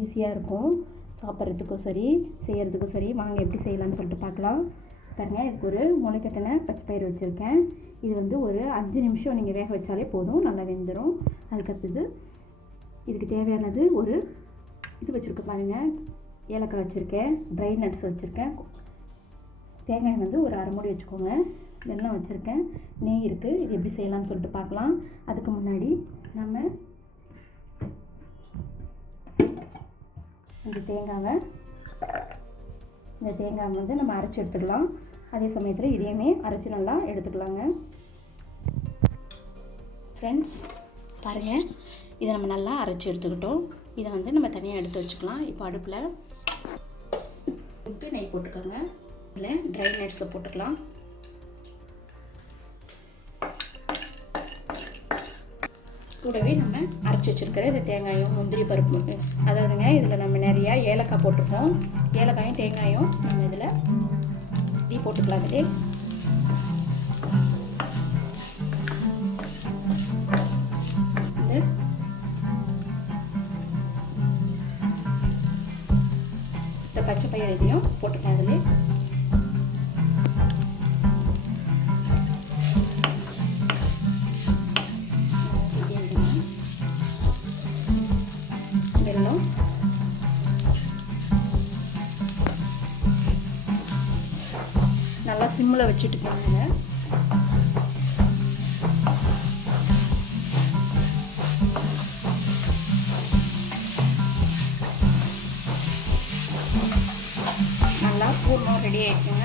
ஈஸியாக இருக்கும். சாப்பிட்றதுக்கும் சரி செய்கிறதுக்கும் சரி. வாங்க எப்படி செய்யலாம்னு சொல்லிட்டு பார்க்கலாம். பாருங்க இதுக்கு ஒரு முளைக்கட்டின பச்சை பயிறு வச்சுருக்கேன். இது வந்து ஒரு அஞ்சு நிமிஷம் நீங்கள் வேக வச்சாலே போதும். நல்லா வெந்துடும் அதுக்கடுத்தது இதுக்கு தேவையானது ஒரு இது வச்சுருக்கேன் பாருங்கள் ஏலக்காய் வச்சுருக்கேன். ட்ரை நட்ஸ் வச்சுருக்கேன். தேங்காய் வந்து ஒரு அரை மூடி வச்சுக்கோங்க. வெல்லம் வச்சுருக்கேன். நெய் இருக்குது இது எப்படி செய்யலாம்னு சொல்லிட்டு பார்க்கலாம். அதுக்கு முன்னாடி நம்ம இந்த தேங்காவை. இந்த தேங்காய் வந்து நம்ம அரைச்சி எடுத்துக்கலாம். அதே சமயத்தில் இதையுமே அரைச்சி நல்லா எடுத்துக்கலாங்க. ஃப்ரெண்ட்ஸ் பாருங்கள் இதை நம்ம நல்லா அரைச்சி எடுத்துக்கிட்டோம். இதை வந்து நம்ம தனியாக எடுத்து வச்சுக்கலாம். இப்போ அடுப்பில் விட்டு நெய் போட்டுக்கோங்க. இதில் ட்ரை நட்ஸை போட்டுக்கலாம். கூடவே நம்ம அரைச்சி வச்சுருக்கிற இந்த தேங்காயும் முந்திரி பருப்பு அதாவதுங்க இதில் நம்ம நிறையா ஏலக்காய் போட்டுப்போம். ஏலக்காயும் தேங்காயும் நம்ம இதில் டீ போட்டுக்கலாம் அதிலே இந்த பச்சை பயிர் இதையும் போட்டுக்கலாம் அதிலே நல்லா சிம்மில் வச்சுட்டு போங்க நல்லா பூர்ணம் ரெடி ஆயிடுச்சுங்க.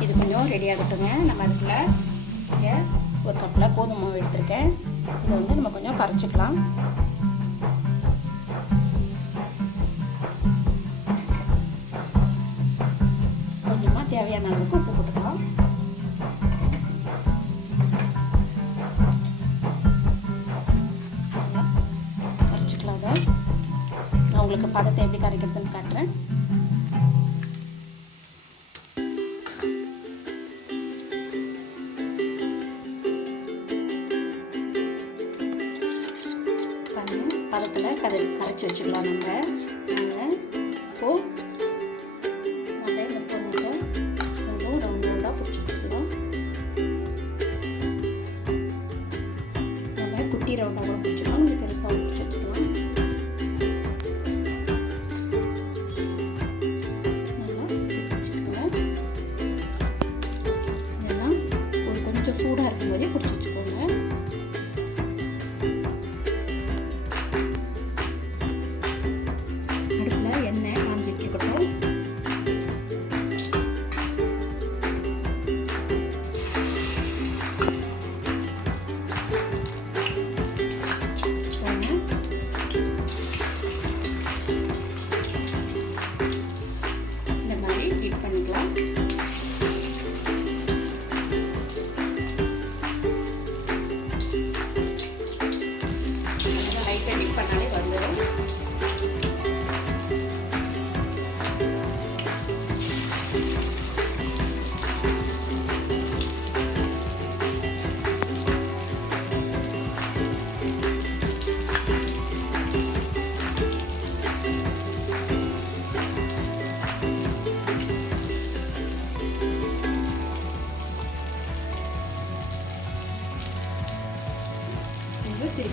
இது கொஞ்சம் ரெடி ஆகட்டுங்க. நம்ம அதுக்குள்ள ஒரு கப்பில் கோதுமை எடுத்திருக்கேன். இதை வந்து நம்ம கொஞ்சம் கரைச்சிக்கலாம் கொஞ்சமாக தேவையான அளவுக்கு உப்பு போட்டுக்கலாம். கரைச்சிக்கலாம் அதை நான் உங்களுக்கு பதத்தை எப்படி கரைக்கிறதுன்னு காட்டுறேன். பதத்தில் கரை கரைச்சி வச்சுக்கலாம் நம்ம. நம்ம இப்போது நம்ம இந்த பொருளை கொஞ்சம் ரவுண்ட் ரவுண்டாக பிடிச்சி வச்சுக்கலாம் நம்ம குட்டி ரவுண்டாக கூட பிடிச்சிக்கலாம். கொஞ்சம் பெருசாக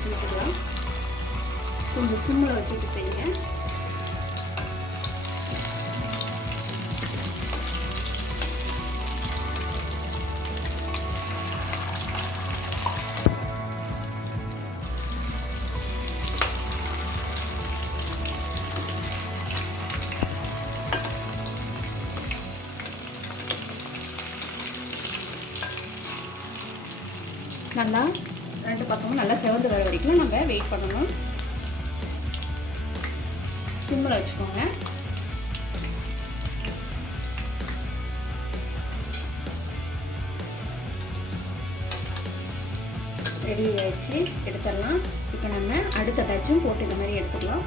இது கொஞ்சம் சிம்மில் வச்சுட்டு செய்யுங்க. நல்லா ரெண்டு பக்கமும் நல்லா செவந்து வர வரைக்கும் நம்ம வெயிட் பண்ணணும். சிம்மில் வச்சுக்கோங்க. ரெடி ஆயிடுச்சு. எடுத்துடலாம். இப்போ நம்ம அடுத்த பேட்சும் போட்டு இந்த மாதிரி எடுத்துக்கலாம்.